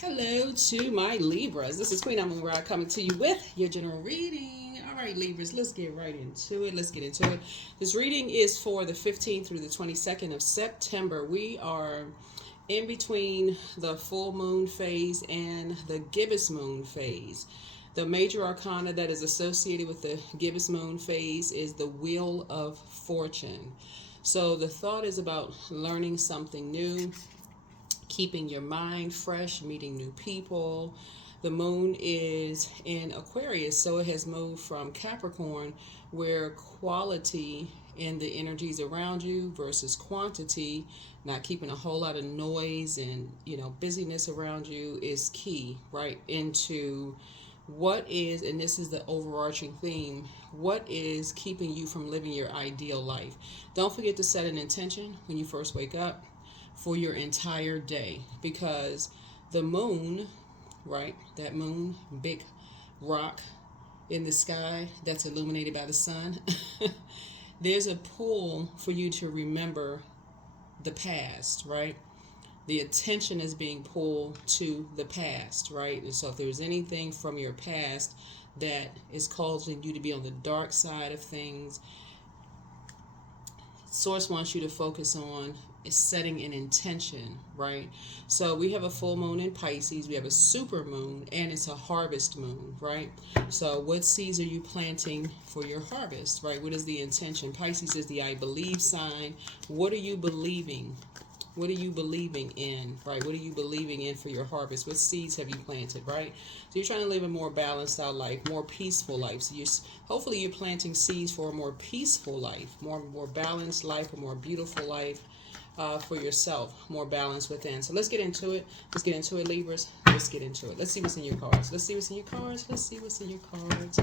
Hello to my Libras. This is Queen Amun Ra coming to you with your general reading. All right, Libras, let's get right into it. This reading is for the 15th through the 22nd of September. We are in between the full moon phase and the gibbous moon phase. The major arcana that is associated with the gibbous moon phase is the Wheel of Fortune. So the thought is about learning something new, keeping your mind fresh, meeting new people. The moon is in Aquarius, so it has moved from Capricorn, where quality in the energies around you versus quantity, not keeping a whole lot of noise and busyness around you is key, right? Into what is, and this is the overarching theme, what is keeping you from living your ideal life. Don't forget to set an intention when you first wake up for your entire day, because the moon, right, that moon, big rock in the sky that's illuminated by the sun, there's a pull for you to remember the past, right? The attention is being pulled to the past, right? And so if there's anything from your past that is causing you to be on the dark side of things, Source wants you to focus on is setting an intention, right? So we have a full moon in Pisces, we have a super moon, and it's a harvest moon, right? So what seeds are you planting for your harvest, right? What is the intention? Pisces is the I believe sign. What are you believing? What are you believing in, right? What are you believing in for your harvest? What seeds have you planted, right? So you're trying to live a more balanced out life, more peaceful life. So hopefully you're planting seeds for a more peaceful life, more balanced life, a more beautiful life for yourself, more balance within. So let's get into it. Let's get into it, Libras. Let's get into it. Let's see what's in your cards. Let's see what's in your cards. Let's see what's in your cards.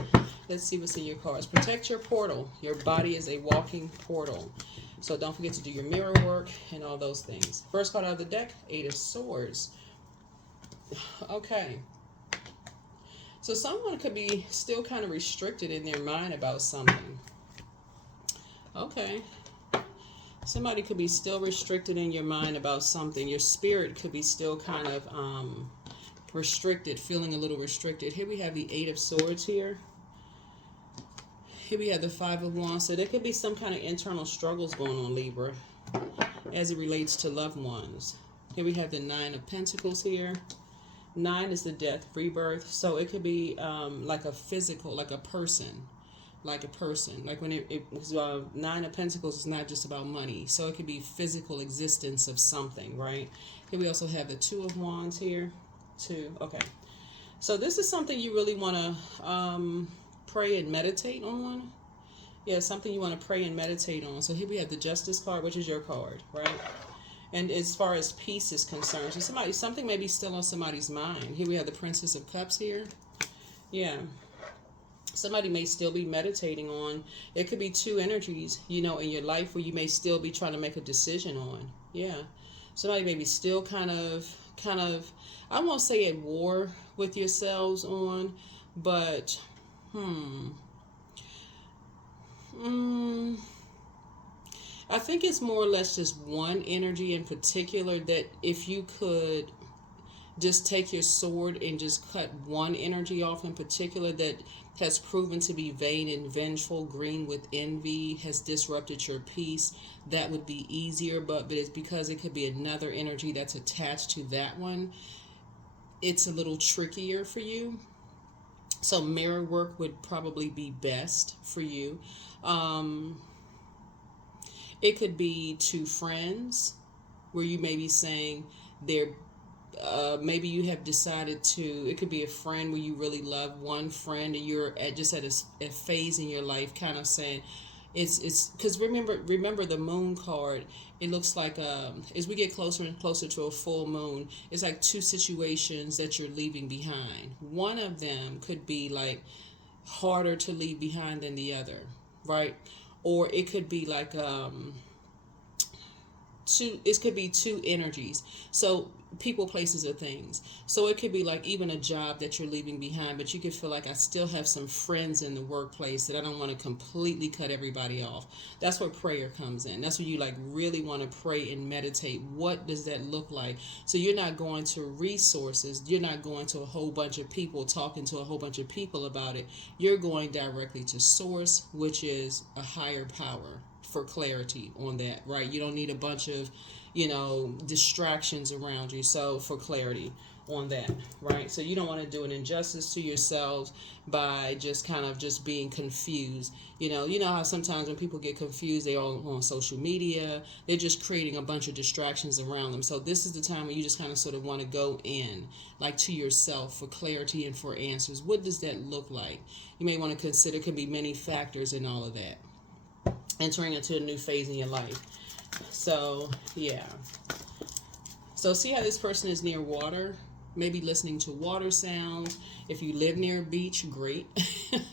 Let's see what's in your cards. Protect your portal. Your body is a walking portal. So don't forget to do your mirror work and all those things. First card out of the deck, Eight of Swords. Okay. So someone could be still kind of restricted in their mind about something. Okay. Somebody could be still restricted in your mind about something. Your spirit could be still kind of restricted, feeling a little restricted. Here we have the Eight of Swords here. Here we have the Five of Wands. So there could be some kind of internal struggles going on, Libra, as it relates to loved ones. Here we have the Nine of Pentacles here. Nine is the death, rebirth. So it could be like a physical, like a person. Like when Nine of Pentacles is not just about money. So it could be physical existence of something, right? Here we also have the Two of Wands here. Two. Okay. So this is something you really want to pray and meditate on. Yeah, something you want to pray and meditate on. So here we have the Justice card, which is your card, right? And as far as peace is concerned, so something may be still on somebody's mind. Here we have the Princess of Cups here. Yeah. Somebody may still be meditating on, it could be two energies, in your life where you may still be trying to make a decision on. Yeah. Somebody may be still kind of, I won't say at war with yourselves on, but, I think it's more or less just one energy in particular that if you could just take your sword and just cut one energy off in particular that has proven to be vain and vengeful, green with envy, has disrupted your peace, that would be easier. But it's because it could be another energy that's attached to that one. It's a little trickier for you. So mirror work would probably be best for you. It could be two friends where you may be saying maybe you have decided to, it could be a friend where you really love one friend and you're at a phase in your life kind of saying, it's because remember the moon card, it looks like as we get closer and closer to a full moon, it's like two situations that you're leaving behind. One of them could be like harder to leave behind than the other, right? Or it could be like it could be two energies. So people, places, or things. So it could be like even a job that you're leaving behind, but you could feel like I still have some friends in the workplace that I don't want to completely cut everybody off. That's where prayer comes in. That's where you like really want to pray and meditate. What does that look like? So you're not going to resources. You're not going to a whole bunch of people, talking to a whole bunch of people about it. You're going directly to source, which is a higher power, for clarity on that, right? You don't need a bunch of, distractions around you. So for clarity on that, right? So you don't want to do an injustice to yourselves by just kind of just being confused. You know how sometimes when people get confused, they all on social media, they're just creating a bunch of distractions around them. So this is the time when you just kind of sort of want to go in like to yourself for clarity and for answers. What does that look like? You may want to consider, could be many factors in all of that. Entering into a new phase in your life. So yeah, so see how this person is near water, maybe listening to water sounds. If you live near a beach, great.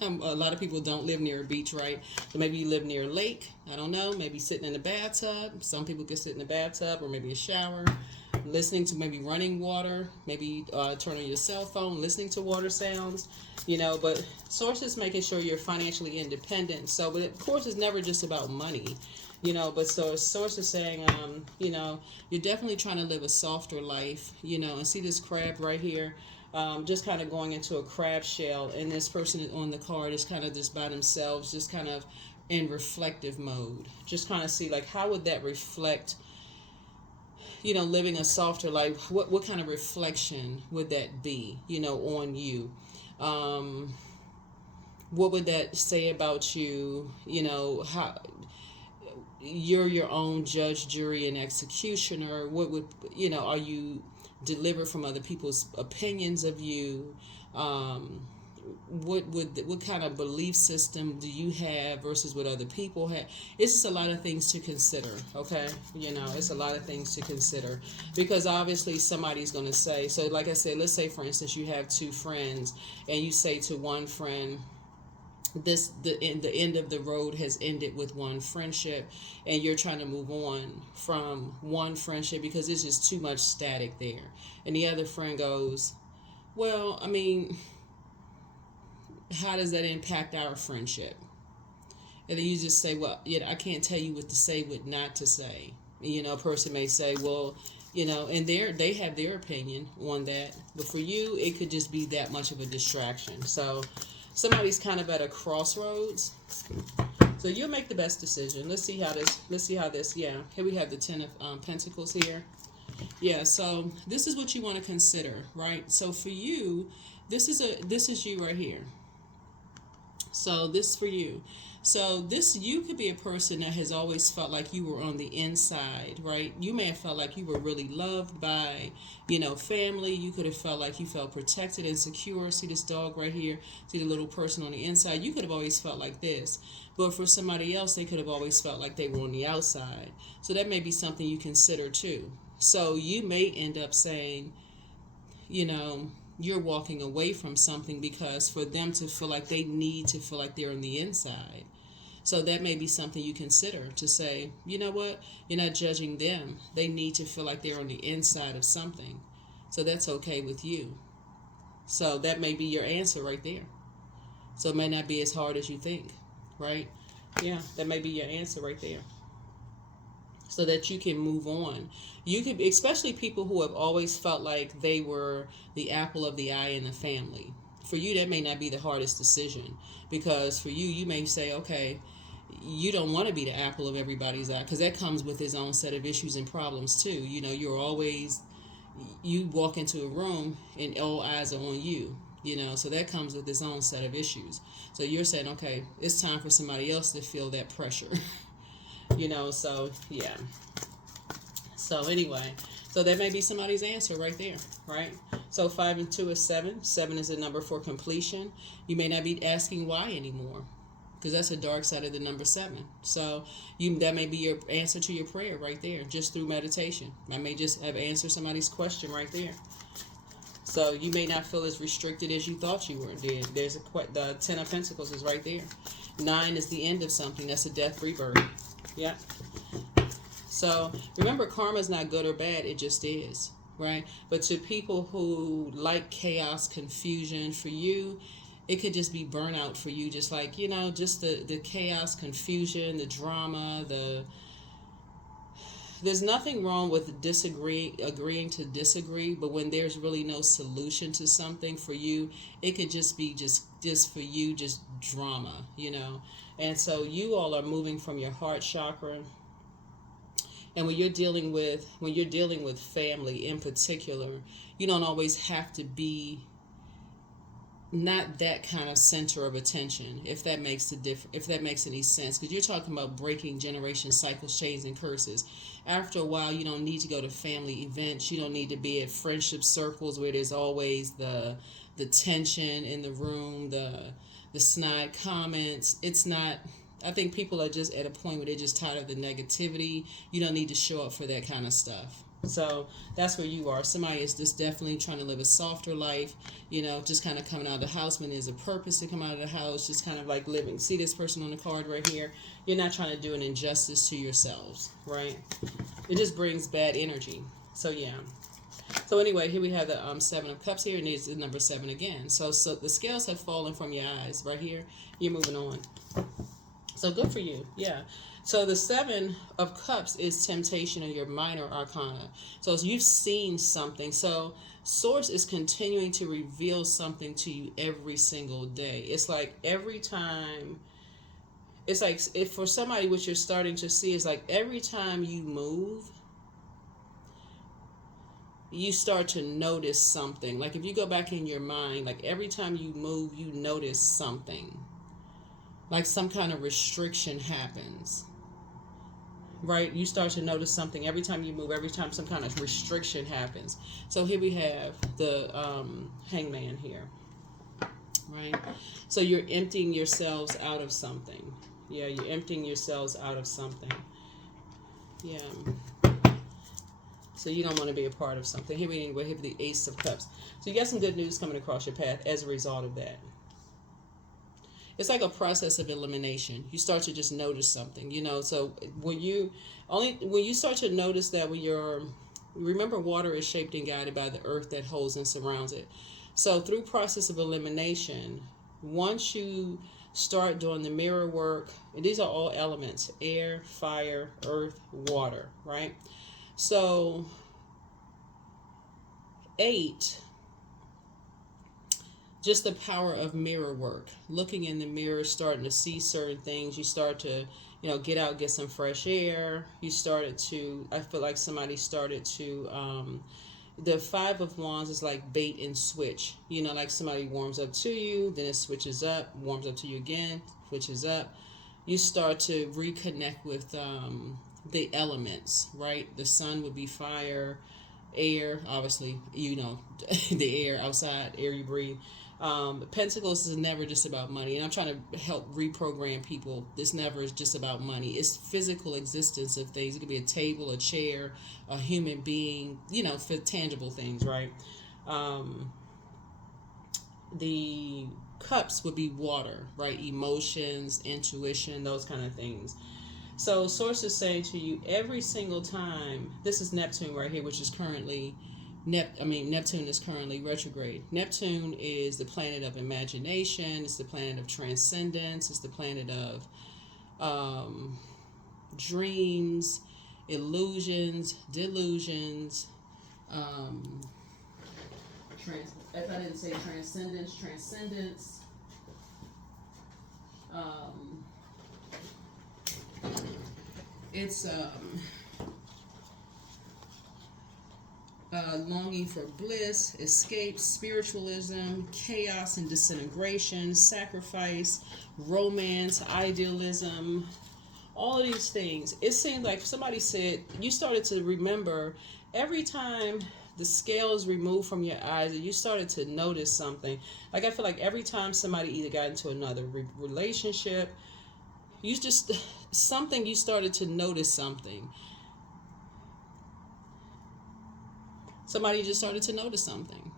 A lot of people don't live near a beach, right? So maybe you live near a lake, I don't know, maybe sitting in a bathtub. Some people could sit in a bathtub, or maybe a shower, listening to maybe running water, maybe turn on your cell phone, listening to water sounds, but source is making sure you're financially independent. So, but of course, it's never just about money, but so source is saying, you're definitely trying to live a softer life, and see this crab right here, just kind of going into a crab shell, and this person on the card is kind of just by themselves, just kind of in reflective mode. Just kind of see like, how would that reflect, living a softer life? What kind of reflection would that be, on you? What would that say about you? How you're your own judge, jury, and executioner. What would, are you delivered from other people's opinions of you? What kind of belief system do you have versus what other people have? It's just a lot of things to consider, okay? It's a lot of things to consider, because obviously somebody's going to say, so like I said, let's say for instance you have two friends, and you say to one friend, the end of the road has ended with one friendship, and you're trying to move on from one friendship because there's just too much static there. And the other friend goes, well, I mean, how does that impact our friendship? And then you just say, well, I can't tell you what to say, what not to say. A person may say, well, and they have their opinion on that, but for you it could just be that much of a distraction. So somebody's kind of at a crossroads. So you'll make the best decision. Let's see how this, yeah. Here we have the Ten of Pentacles here. Yeah, so this is what you want to consider, right? So for you, this is you right here. So this for you. So you could be a person that has always felt like you were on the inside, right? You may have felt like you were really loved by, family. You could have felt like you felt protected and secure. See this dog right here? See the little person on the inside? You could have always felt like this. But for somebody else, they could have always felt like they were on the outside. So that may be something you consider too. So you may end up saying, you're walking away from something because for them to feel like they need to feel like they're on the inside. So that may be something you consider, to say, you know what, you're not judging them. They need to feel like they're on the inside of something. So that's okay with you. So that may be your answer right there. So it may not be as hard as you think, right? Yeah, that may be your answer right there. So that you can move on. You could, especially people who have always felt like they were the apple of the eye in the family. For you, that may not be the hardest decision, because for you, you may say, okay, you don't want to be the apple of everybody's eye, because that comes with its own set of issues and problems too. You walk into a room and all eyes are on you. So that comes with its own set of issues. So you're saying, okay, it's time for somebody else to feel that pressure. So yeah. So anyway, so that may be somebody's answer right there, right? So 5 and 2 is 7. 7 is a number for completion. You may not be asking why anymore, because that's a dark side of the number 7. So that may be your answer to your prayer right there, just through meditation. I may just have answered somebody's question right there. So you may not feel as restricted as you thought you were. There's the 10 of Pentacles is right there. 9 is the end of something. That's a death, rebirth. Yeah. So remember, karma is not good or bad. It just is, right? But to people who like chaos, confusion, for you, it could just be burnout for you. Just like, you know, just the chaos, confusion, the drama, there's nothing wrong with agreeing to disagree, but when there's really no solution to something for you, it could just be just for you, just drama, you know. And so you all are moving from your heart chakra. And when you're dealing with family in particular, you don't always have to be not that kind of center of attention, if that makes any sense, because you're talking about breaking generation cycles, chains, and curses. After a while, you don't need to go to family events. You don't need to be at friendship circles where there's always the tension in the room, the snide comments. It's not. I think people are just at a point where they're just tired of the negativity. You don't need to show up for that kind of stuff. So that's where you are. Somebody is just definitely trying to live a softer life, you know, just kind of coming out of the house when there's a purpose to come out of the house, just kind of like living. See this person on the card right here? You're not trying to do an injustice to yourselves, right? It just brings bad energy. So yeah. So anyway, here we have the Seven of Cups here, and there's the number 7 again. So the scales have fallen from your eyes right here. You're moving on. So good for you. Yeah. So the 7 of Cups is temptation in your minor arcana. So you've seen something. So Source is continuing to reveal something to you every single day. It's like every time, it's like if for somebody what you're starting to see is like every time you move, you start to notice something. Like if you go back in your mind, like every time you move, you notice something. Like some kind of restriction happens. Right? You start to notice something every time you move, every time some kind of restriction happens. So here we have the Hangman here. Right? So you're emptying yourselves out of something. Yeah, you're emptying yourselves out of something. Yeah. So you don't want to be a part of something. Here we have the Ace of Cups. So you got some good news coming across your path as a result of that. It's like a process of elimination. You start to just notice something, you know. So when you start to notice that remember, water is shaped and guided by the earth that holds and surrounds it. So through process of elimination, once you start doing the mirror work, and these are all elements: air, fire, earth, water, right? So 8, just the power of mirror work, looking in the mirror, starting to see certain things. You start to, you know, get out, get some fresh air. I feel like somebody started to, the 5 of Wands is like bait and switch. You know, like somebody warms up to you, then it switches up, warms up to you again, switches up. You start to reconnect with the elements, right? The sun would be fire, air, obviously, you know, the air outside, air you breathe. Pentacles is never just about money, and I'm trying to help reprogram people. This never is just about money. It's physical existence of things. It could be a table, a chair, a human being, you know, for tangible things, right? The cups would be water, right? Emotions, intuition, those kind of things. So Source is saying to you every single time, this is Neptune right here, which is currently Neptune is currently retrograde. Neptune is the planet of imagination. It's the planet of transcendence. It's the planet of dreams, illusions, delusions. If I didn't say transcendence. It's longing for bliss, escape, spiritualism, chaos and disintegration, sacrifice, romance, idealism, all of these things. It seemed like somebody said you started to remember every time the scales removed from your eyes and you started to notice something. Like I feel like every time somebody either got into another relationship, you started to notice something. Somebody just started to notice something.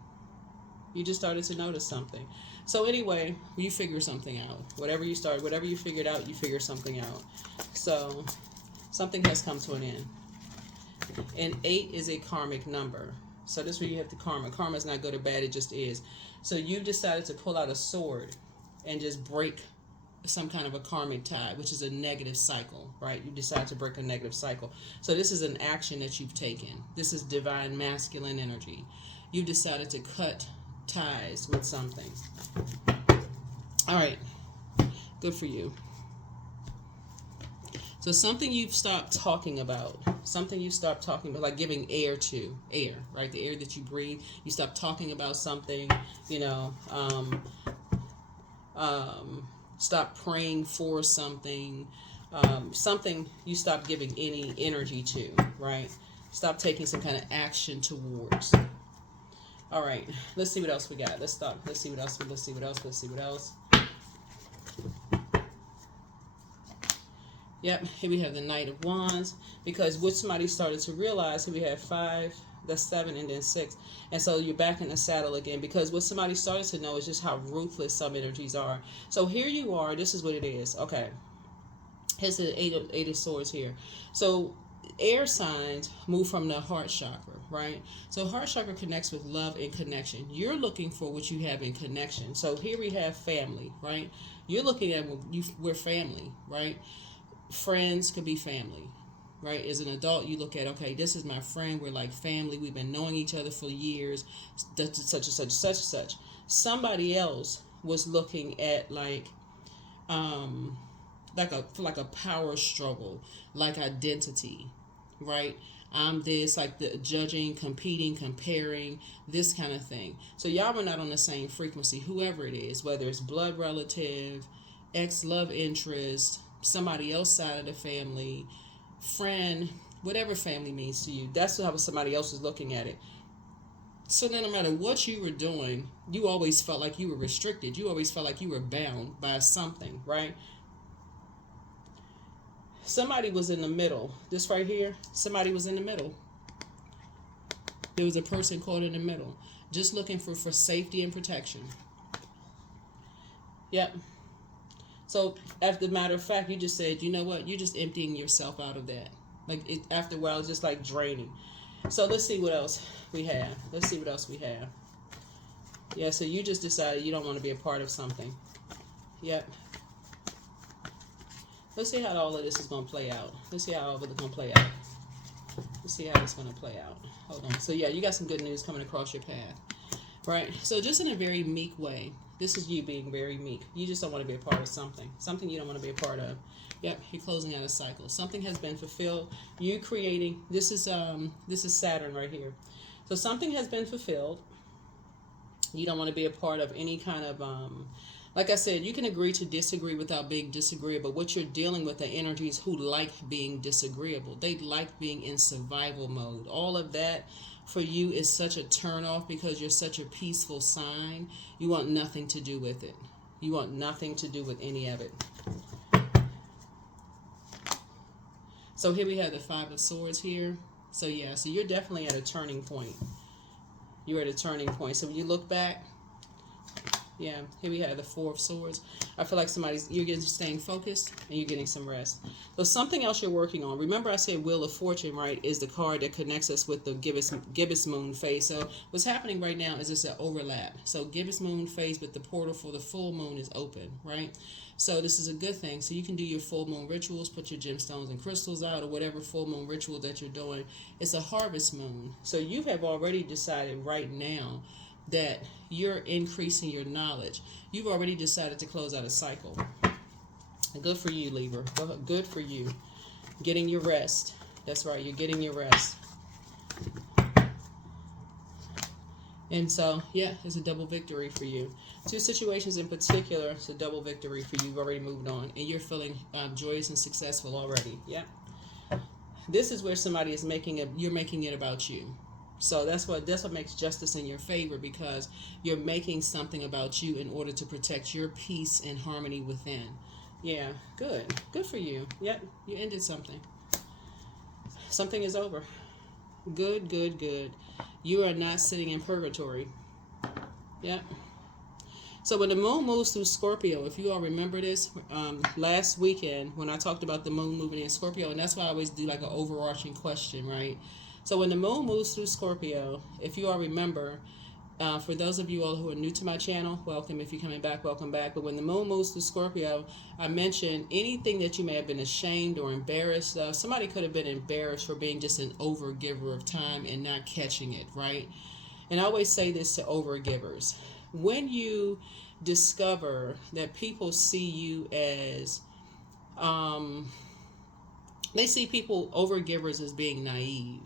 You just started to notice something. So anyway, you figure something out. Whatever you figured out, you figure something out. So something has come to an end. And 8 is a karmic number. So this is where you have the karma. Karma is not good or bad, it just is. So you decided to pull out a sword and just break some kind of a karmic tie, which is a negative cycle, right? You decide to break a negative cycle. So this is an action that you've taken. This is divine masculine energy. You decided to cut ties with something. All right. Good for you. So something you've stopped talking about, like giving air to, air, right? The air that you breathe. You stop talking about something, you know, stop praying for something, something you stop giving any energy to, right? Stop taking some kind of action towards. All right, let's see what else we got. Let's see what else. Yep, here we have the Knight of Wands, because what somebody started to realize, here we have 5, that's 7, and then 6. And so you're back in the saddle again, because what somebody started to know is just how ruthless some energies are. So here you are, this is what it is. Okay, here's the eight of Swords here. So air signs move from the heart chakra, right? So heart chakra connects with love and connection. You're looking for what you have in connection. So here we have family, right? You're looking at we're family, right? Friends could be family, right? As an adult, you look at, okay, this is my friend. We're like family. We've been knowing each other for years, such and such. Somebody else was looking at like a power struggle, like identity, right? I'm this, like the judging, competing, comparing, this kind of thing. So y'all are not on the same frequency, whoever it is, whether it's blood relative, ex-love interest, somebody else side of the family, friend, whatever family means to you. That's how somebody else is looking at it. So then no matter what you were doing, you always felt like you were restricted. You always felt like you were bound by something, right? Somebody was in the middle. This right here, somebody was in the middle. There was a person caught in the middle, just looking for safety and protection. Yep. So, as a matter of fact, you just said, you know what? You're just emptying yourself out of that. Like, after a while, it's just like draining. So, let's see what else we have. Yeah, so you just decided you don't want to be a part of something. Yep. Let's see how all of this is going to play out. Let's see how it's going to play out. Hold on. So, yeah, you got some good news coming across your path. Right? So, just in a very meek way. This is you being very meek. You just don't want to be a part of something you don't want to be a part of. Yep, you're closing out a cycle. Something has been fulfilled. You creating. This is Saturn right here. So something has been fulfilled. You don't want to be a part of any kind of like I said, you can agree to disagree without being disagreeable. What you're dealing with are energies who like being disagreeable. They like being in survival mode. All of that for you is such a turnoff because you're such a peaceful sign. You want nothing to do with it. You want nothing to do with any of it. So here we have the 5 of Swords here. So yeah, so you're definitely at a turning point. You're at a turning point. So when you look back, yeah, here we have the 4 of Swords. I feel like you're staying focused and you're getting some rest. So something else you're working on. Remember I said Wheel of Fortune, right, is the card that connects us with the gibbous moon phase. So what's happening right now is it's an overlap. So gibbous moon phase, but the portal for the full moon is open, right? So this is a good thing. So you can do your full moon rituals, put your gemstones and crystals out, or whatever full moon ritual that you're doing. It's a harvest moon. So you have already decided right now that you're increasing your knowledge. You've already decided to close out a cycle. Good for you, Libra. Good for you. Getting your rest. That's right, you're getting your rest. And so, yeah, it's a double victory for you. 2 situations in particular, it's a double victory for you. You've already moved on, and you're feeling joyous and successful already. Yeah. This is where somebody is you're making it about you. So that's what makes justice in your favor, because you're making something about you in order to protect your peace and harmony within. Yeah, good. Good for you. Yep, you ended something. Something is over. Good, good, good. You are not sitting in purgatory. Yep. So when the moon moves through Scorpio, if you all remember this, last weekend when I talked about the moon moving in Scorpio, and that's why I always do like an overarching question, right? So when the moon moves through Scorpio, if you all remember, for those of you all who are new to my channel, welcome. If you're coming back, welcome back. But when the moon moves through Scorpio, I mentioned anything that you may have been ashamed or embarrassed of. Somebody could have been embarrassed for being just an overgiver of time and not catching it, right? And I always say this to overgivers. When you discover that people see you as, they see people, overgivers, as being naive.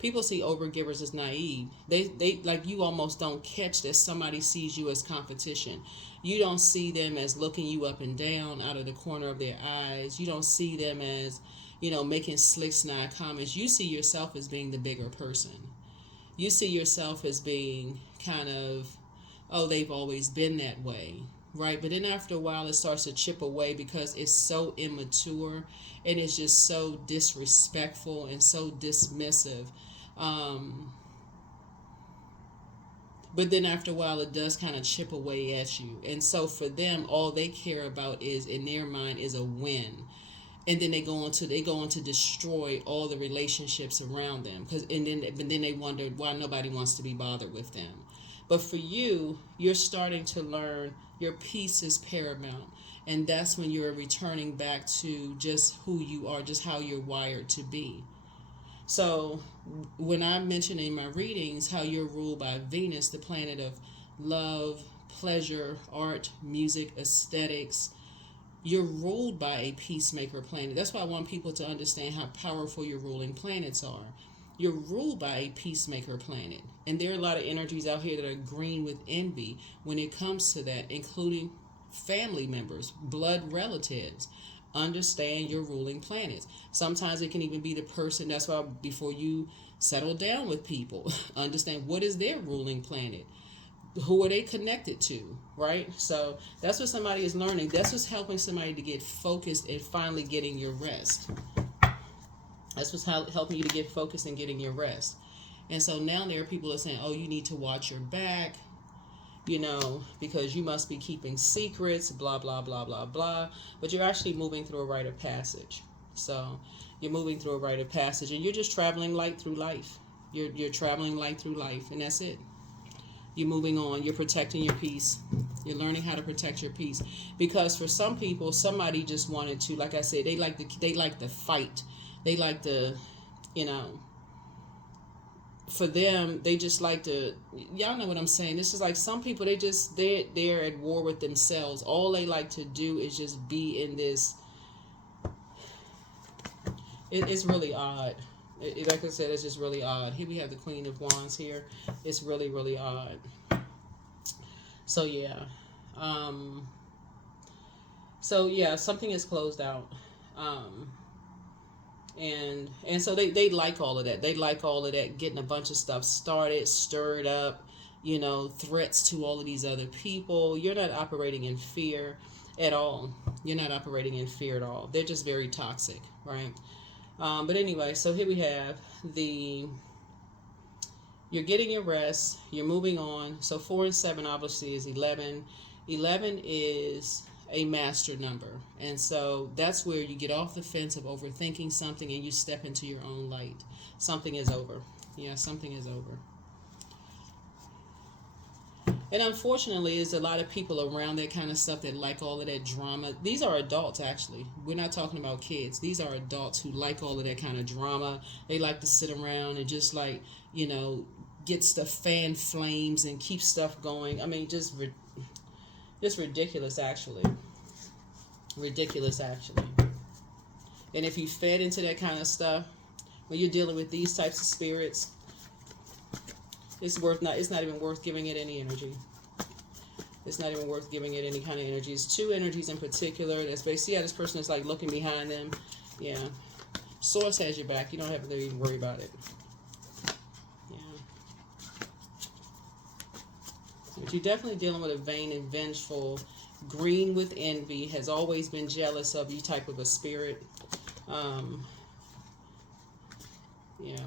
People see overgivers as naive. They like, you almost don't catch that somebody sees you as competition. You don't see them as looking you up and down out of the corner of their eyes. You don't see them as, making slick snide comments. You see yourself as being the bigger person. You see yourself as being kind of, oh, they've always been that way, right? But then after a while, it starts to chip away because it's so immature and it's just so disrespectful and so dismissive. But then after a while, it does kind of chip away at you. And so for them, all they care about is, in their mind, is a win. And then they go on to destroy all the relationships around them. But then they wonder why nobody wants to be bothered with them. But for you, you're starting to learn your peace is paramount. And that's when you're returning back to just who you are, just how you're wired to be. So when I mention in my readings how you're ruled by Venus, the planet of love, pleasure, art, music, aesthetics, you're ruled by a peacemaker planet. That's why I want people to understand how powerful your ruling planets are. You're ruled by a peacemaker planet. And there are a lot of energies out here that are green with envy when it comes to that, including family members, blood relatives. Understand your ruling planets. Sometimes it can even be the person. That's why before you settle down with people, understand what is their ruling planet. Who are they connected to, right? So that's what somebody is learning. That's what's helping somebody to get focused and finally getting your rest. That's what's helping you to get focused and getting your rest. And so now there are people that are saying, oh, you need to watch your back, because you must be keeping secrets, blah, blah, blah, blah, blah. But you're actually moving through a rite of passage. So you're moving through a rite of passage and you're just traveling light through life. You're traveling light through life, and that's it. You're moving on. You're protecting your peace. You're learning how to protect your peace. Because for some people, somebody just wanted to, like I said, they like the fight. They like the, for them, they just like to, y'all know what I'm saying. This is like some people, they're at war with themselves. All they like to do is just be in this. It's really odd. Like I said, it's just really odd. Here we have the Queen of Wands here. It's really, really odd. So yeah. Something is closed out. And so they like all of that. They like all of that, getting a bunch of stuff started, stirred up, threats to all of these other people. You're not operating in fear at all. You're not operating in fear at all. They're just very toxic, right? But anyway, so here we have you're getting your rest, you're moving on. So 4 and 7 obviously is 11. 11 is a master number. And so that's where you get off the fence of overthinking something and you step into your own light. Something is over. Yeah, something is over. And unfortunately, there's a lot of people around that kind of stuff that like all of that drama. These are adults, actually. We're not talking about kids. These are adults who like all of that kind of drama. They like to sit around and just get stuff, fan flames and keep stuff going. I mean, just ridiculous, actually. Ridiculous, actually. And if you fed into that kind of stuff, when you're dealing with these types of spirits, it's not even worth giving it any energy. It's not even worth giving it any kind of energy. It's 2 energies in particular. That's basically, this person is like looking behind them. Yeah. Source has your back. You don't have to even worry about it. Yeah. But you're definitely dealing with a vain and vengeful, green with envy, has always been jealous of you type of a spirit.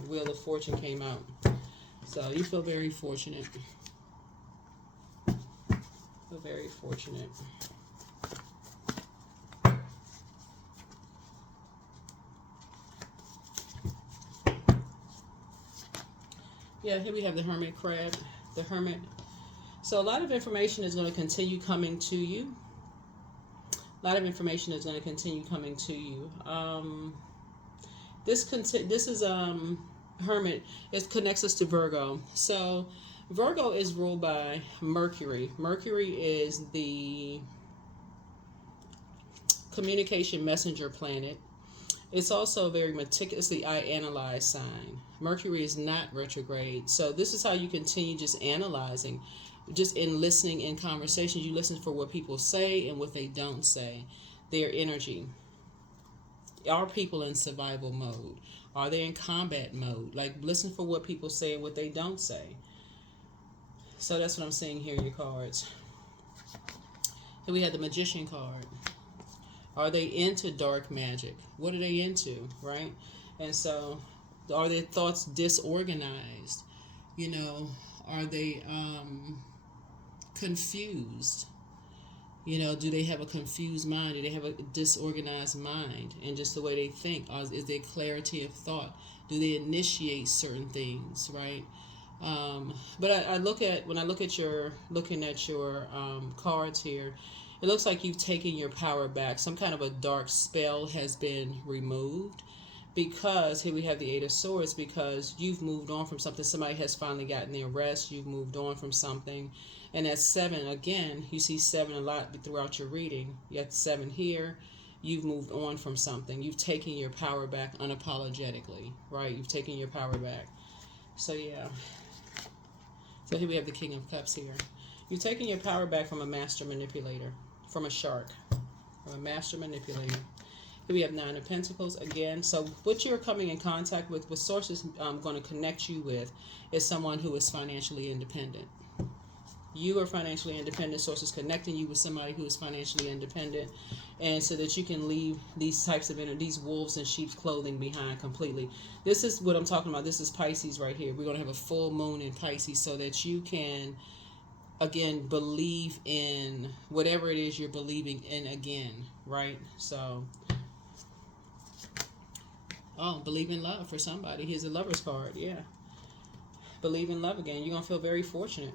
Wheel of Fortune came out. So you feel very fortunate. Feel very fortunate. Yeah, here we have the Hermit crab, the Hermit. So a lot of information is going to continue coming to you. A lot of information is going to continue coming to you. This is Hermit. It connects us to Virgo. So Virgo is ruled by Mercury. Mercury is the communication messenger planet. It's also a very meticulously analyze sign. Mercury is not retrograde. So this is how you continue just analyzing, just in listening in conversations. You listen for what people say and what they don't say. Their energy. Are people in survival mode? Are they in combat mode? Like, listen for what people say and what they don't say. So that's what I'm saying here in your cards. Here we have the Magician card. Are they into dark magic? What are they into, right? And so, are their thoughts disorganized? You know, are they confused? You know, do they have a confused mind? Do they have a disorganized mind? And just the way they think, is there clarity of thought? Do they initiate certain things, right? But when I look at your cards here, it looks like you've taken your power back. Some kind of a dark spell has been removed, because here we have the Eight of Swords, because you've moved on from something. Somebody has finally gotten their rest. You've moved on from something. And at 7, again, you see 7 a lot throughout your reading. You have 7 here. You've moved on from something. You've taken your power back unapologetically, right? You've taken your power back. So, yeah. So here we have the King of Cups here. You're taking your power back from a master manipulator, from a shark, from a master manipulator. Here we have 9 of Pentacles again. So what you're coming in contact with sources going to connect you with, is someone who is financially independent. You are financially independent. Sources connecting you with somebody who is financially independent, and so that you can leave these types of these wolves in sheep's clothing behind completely. This is what I'm talking about. This is Pisces right here. We're going to have a full moon in Pisces, so that you can, again, believe in whatever it is you're believing in again, right? So, believe in love for somebody. Here's a Lover's card. Yeah. Believe in love again. You're going to feel very fortunate.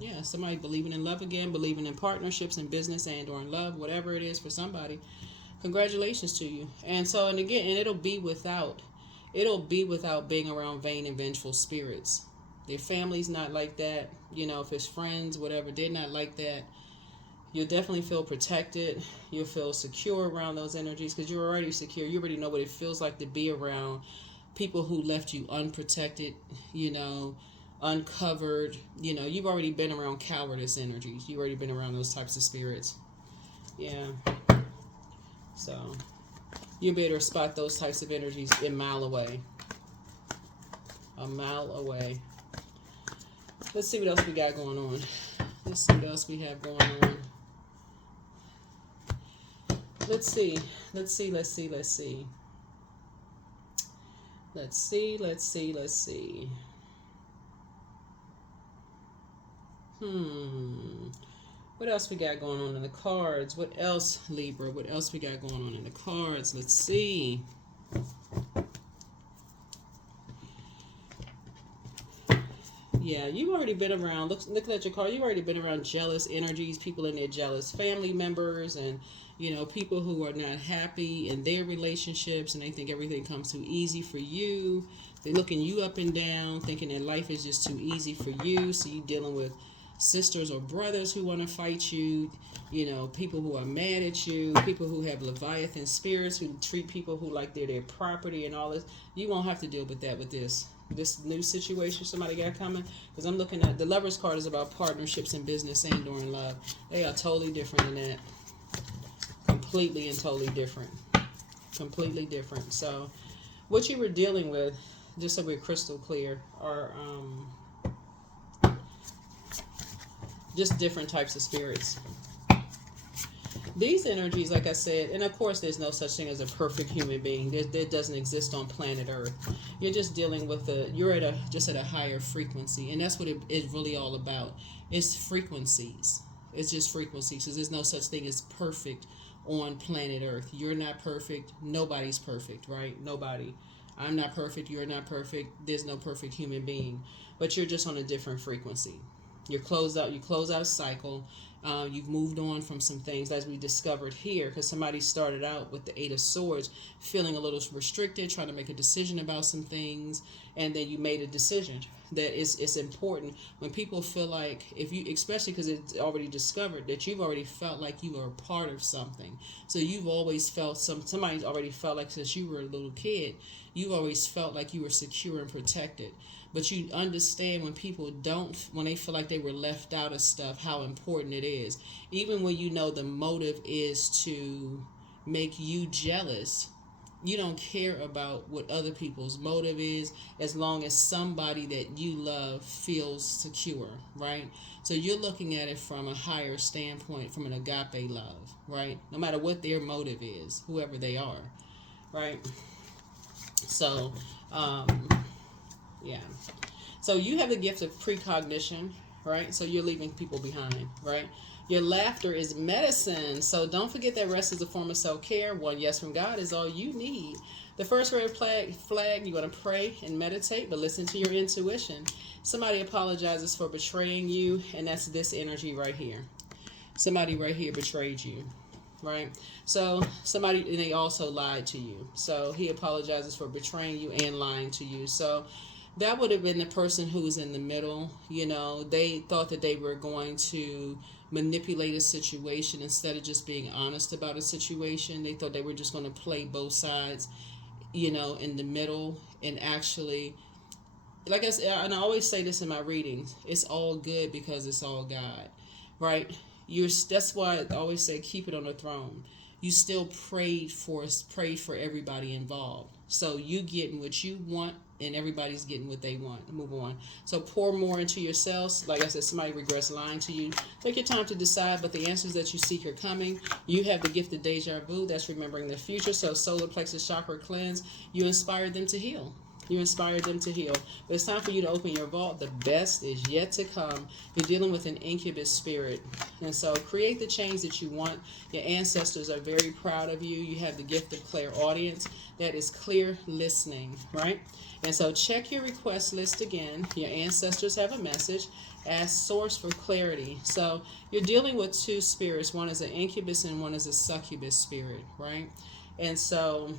Yeah, somebody believing in love again, believing in partnerships and business and or in love, whatever it is for somebody. Congratulations to you. And so, and again, and it'll be without being around vain and vengeful spirits. Their family's not like that. You know, if it's friends, whatever, they're not like that. You'll definitely feel protected. You'll feel secure around those energies, because you're already secure. You already know what it feels like to be around people who left you unprotected, you know, uncovered. You know, you've already been around cowardice energies. You've already been around those types of spirits. Yeah. So you'll be able to spot those types of energies a mile away. A mile away. Let's see what else we got going on. Let's see what else we have going on. Let's see. What else we got going on in the cards? What else, Libra? What else we got going on in the cards? Let's see. Yeah, you've already been around, looking at your card, you've already been around jealous energies, people in their jealous family members, and, you know, people who are not happy in their relationships, and they think everything comes too easy for you. They're looking you up and down, thinking that life is just too easy for you. So you're dealing with sisters or brothers who want to fight you, you know, people who are mad at you, people who have Leviathan spirits, who treat people who like they're their property and all this. You won't have to deal with that with this new situation somebody got coming, because I'm looking at the Lover's card is about partnerships in business and or in love. They are totally different than that. Completely and totally different. Completely different. So what you were dealing with, just so we're crystal clear, are just different types of spirits. These energies, like I said, and of course there's no such thing as a perfect human being. There doesn't exist on planet Earth. You're just dealing with you're at a higher frequency, and that's what it's really all about. It's frequencies. It's just frequency. So there's no such thing as perfect on planet Earth. You're not perfect. Nobody's perfect, right? Nobody. I'm not perfect. You're not perfect. There's no perfect human being. But you're just on a different frequency. You close out a cycle. You've moved on from some things, as we discovered here, because somebody started out with the Eight of Swords feeling a little restricted, trying to make a decision about some things, and then you made a decision. That it's important when people feel like, if you, especially because it's already discovered that you've already felt like you are a part of something. So you've always felt somebody's already felt like, since you were a little kid, you've always felt like you were secure and protected. But you understand when people don't, when they feel like they were left out of stuff, how important it is. Even when you know the motive is to make you jealous, you don't care about what other people's motive is, as long as somebody that you love feels secure, right? So you're looking at it from a higher standpoint, from an agape love, right? No matter what their motive is, whoever they are, right? So, yeah. So you have the gift of precognition, right? So you're leaving people behind, right? Your laughter is medicine. So don't forget that rest is a form of self-care. One yes from God is all you need. The first red flag, you're going to pray and meditate, but listen to your intuition. Somebody apologizes for betraying you, and that's this energy right here. Somebody right here betrayed you, right? So somebody, and they also lied to you. So he apologizes for betraying you and lying to you. So that would have been the person who was in the middle. You know, they thought that they were going to manipulate a situation instead of just being honest about a situation. They thought they were just going to play both sides, you know, in the middle. And actually, like I said, and I always say this in my readings, it's all good because it's all God, right? That's why I always say keep it on the throne. You still prayed for everybody involved. So you getting what you want, and everybody's getting what they want. Move on. So pour more into yourselves. Like I said, somebody regrets lying to you. Take your time to decide, but the answers that you seek are coming. You have the gift of deja vu. That's remembering the future. So solar plexus chakra cleanse. You inspired them to heal. You inspired them to heal. But it's time for you to open your vault. The best is yet to come. You're dealing with an incubus spirit. And so create the change that you want. Your ancestors are very proud of you. You have the gift of clairaudience. That is clear listening, right? And so check your request list again. Your ancestors have a message. Ask source for clarity. So you're dealing with two spirits. One is an incubus and one is a succubus spirit, right? And so,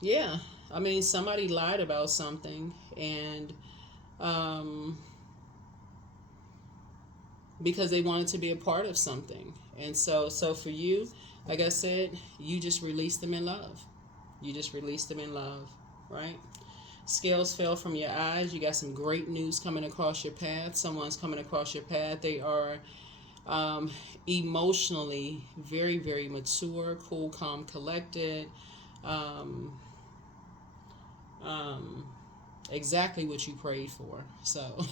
yeah, I mean, somebody lied about something, and because they wanted to be a part of something. And so for you, like I said, you just release them in love. You just release them in love, right? Scales fell from your eyes. You got some great news coming across your path. Someone's coming across your path. They are emotionally very, very mature, cool, calm, collected. Exactly what you prayed for. So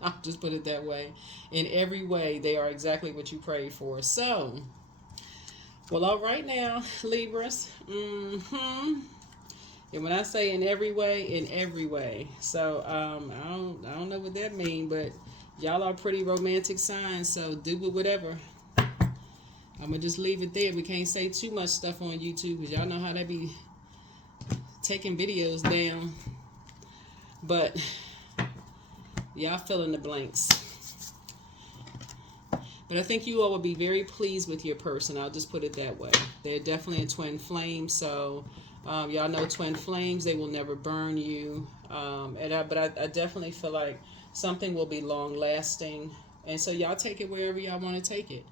I'll just put it that way. In every way, they are exactly what you prayed for. So, well, all right now, Libras. And when I say in every way, in every way. So I don't know what that means, but y'all are pretty romantic signs. So do whatever. I'm gonna just leave it there. We can't say too much stuff on YouTube because y'all know how they be taking videos down. But y'all fill in the blanks. But I think you all will be very pleased with your person. I'll just put it that way. They're definitely a twin flame. So y'all know twin flames, they will never burn you. But I definitely feel like something will be long lasting. And so y'all take it wherever y'all want to take it.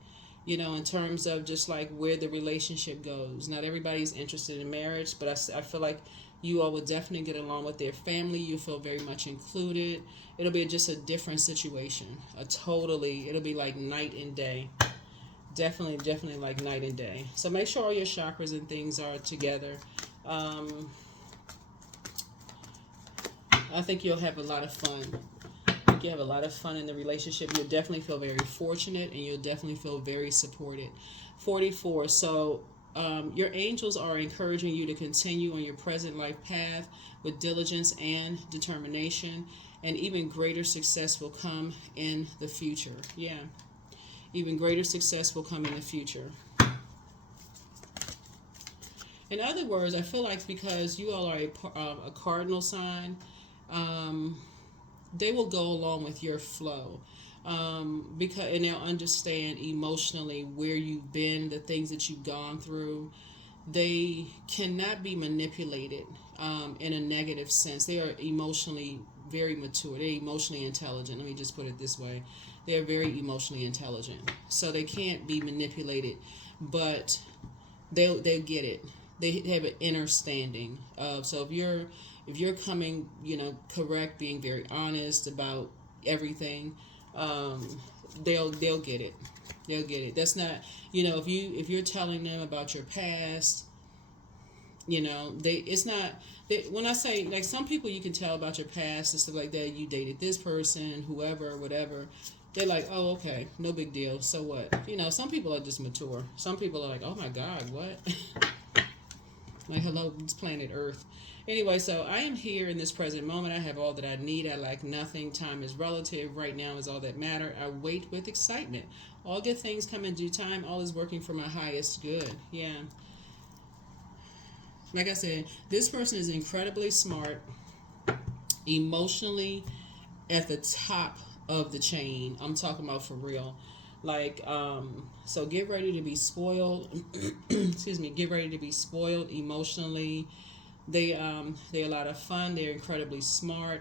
You know, in terms of just like where the relationship goes. Not everybody's interested in marriage, but I feel like you all will definitely get along with their family. You feel very much included. It'll be just a different situation. It'll be like night and day. Definitely like night and day. So make sure all your chakras and things are together. I think you'll have a lot of fun. You have a lot of fun in the relationship. You'll definitely feel very fortunate, and you'll definitely feel very supported. 44. So Your angels are encouraging you to continue on your present life path with diligence and determination, and even greater success will come in the future. Yeah, even greater success will come in the future. In other words, I feel like because you all are a cardinal sign, they will go along with your flow, and they'll understand emotionally where you've been, the things that you've gone through. They cannot be manipulated in a negative sense. They are emotionally very mature. They're emotionally intelligent. Let me just put it this way. They're very emotionally intelligent. So they can't be manipulated, but they'll get it. They have an inner standing. So if you're coming, correct, being very honest about everything, they'll get it. They'll get it. That's not, if you're telling them about your past, it's not. When I say, like, some people you can tell about your past and stuff like that, you dated this person, whoever, whatever. They're like, oh, okay, no big deal. So what? Some people are just mature. Some people are like, oh my God, what? Like, hello, it's planet Earth. Anyway, so I am here in this present moment. I have all that I need. I lack nothing. Time is relative. Right now is all that matter. I wait with excitement. All good things come in due time. All is working for my highest good. Yeah. Like I said, this person is incredibly smart, emotionally at the top of the chain. I'm talking about for real. Like, so get ready to be spoiled. Excuse me. Get ready to be spoiled emotionally. They're a lot of fun. They're incredibly smart.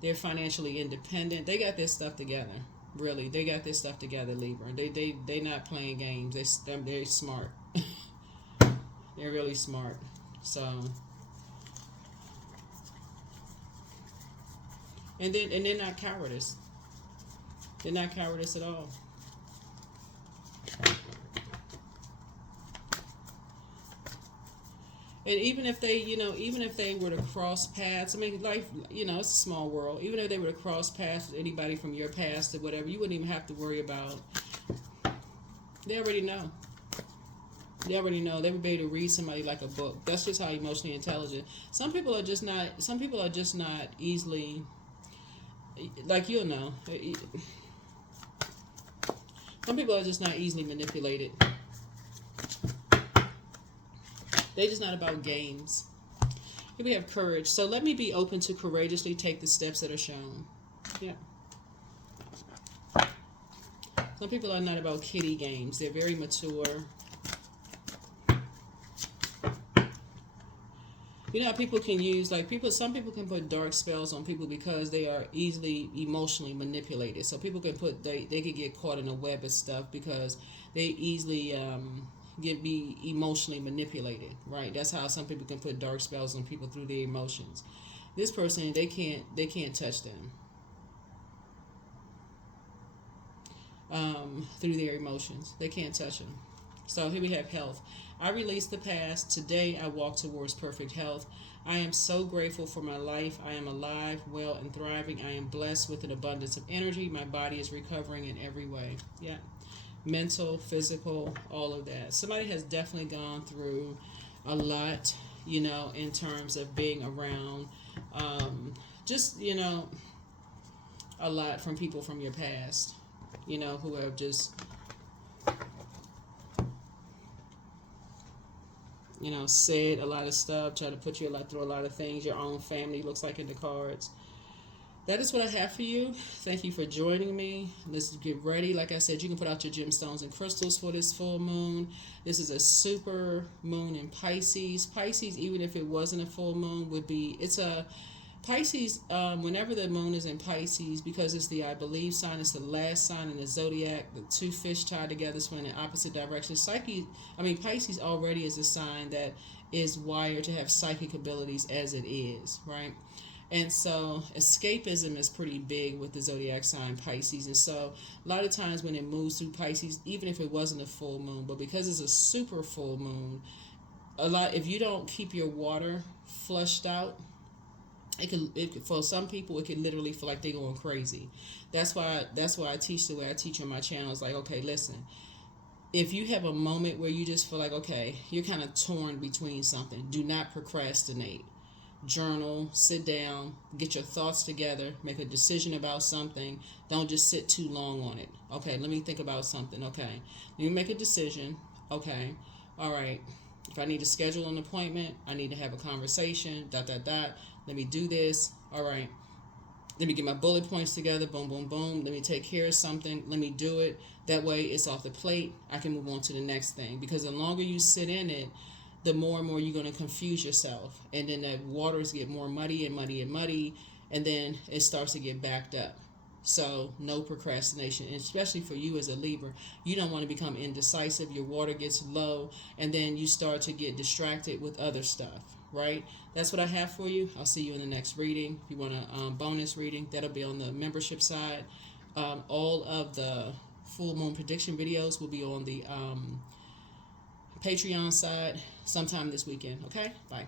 They're financially independent. They got their stuff together. Really, they got their stuff together, Libra. They not playing games. They're smart. They're really smart. So, and they're not cowardice. They're not cowardice at all. And even if they were to cross paths, I mean, life, it's a small world. Even if they were to cross paths with anybody from your past or whatever, you wouldn't even have to worry about. They already know. They already know. They would be able to read somebody like a book. That's just how emotionally intelligent. Some people are just not easily, like, you'll know. Some people are just not easily manipulated. They're just not about games. Here we have courage. So let me be open to courageously take the steps that are shown. Yeah. Some people are not about kiddie games. They're very mature. How people can use, some people can put dark spells on people because they are easily emotionally manipulated. So people can they can get caught in a web of stuff because they easily be emotionally manipulated, right? That's how some people can put dark spells on people through their emotions. This person, they can't touch them through their emotions. They can't touch them. So here we have health. I release the past. Today I walk towards perfect health. I am so grateful for my life. I am alive, well, and thriving. I am blessed with an abundance of energy. My body is recovering in every way. Yeah. Mental, physical, all of that. Somebody has definitely gone through a lot, in terms of being around, a lot from people from your past, who have just, said a lot of stuff, try to put you through a lot of things. Your own family looks like in the cards. That is what I have for you. Thank you for joining me. Let's get ready. Like I said, you can put out your gemstones and crystals for this full moon. This is a super moon in Pisces. Pisces, even if it wasn't a full moon, it's a Pisces, whenever the moon is in Pisces, because it's the I believe sign, it's the last sign in the zodiac, the two fish tied together swim in opposite directions. Pisces already is a sign that is wired to have psychic abilities as it is, right? And so escapism is pretty big with the zodiac sign Pisces. And so a lot of times when it moves through Pisces, even if it wasn't a full moon, but because it's a super full moon, if you don't keep your water flushed out, for some people it can literally feel like they're going crazy. That's why I teach the way I teach on my channel. It's like, okay, listen, if you have a moment where you just feel like, okay, you're kind of torn between something, do not procrastinate. Journal, sit down, get your thoughts together, make a decision about something. Don't just sit too long on it. Okay, let me think about something. Okay, let me make a decision. Okay, all right. If I need to schedule an appointment, I need to have a conversation, dot, dot, dot. Let me do this. All right. Let me get my bullet points together. Boom, boom, boom. Let me take care of something. Let me do it. That way it's off the plate. I can move on to the next thing. Because the longer you sit in it, the more and more you're going to confuse yourself. And then the waters get more muddy and muddy and muddy. And then it starts to get backed up. So no procrastination, and especially for you as a Libra. You don't want to become indecisive. Your water gets low, and then you start to get distracted with other stuff, right? That's what I have for you. I'll see you in the next reading. If you want a bonus reading, that'll be on the membership side. All of the full moon prediction videos will be on the Patreon side sometime this weekend. Okay? Bye.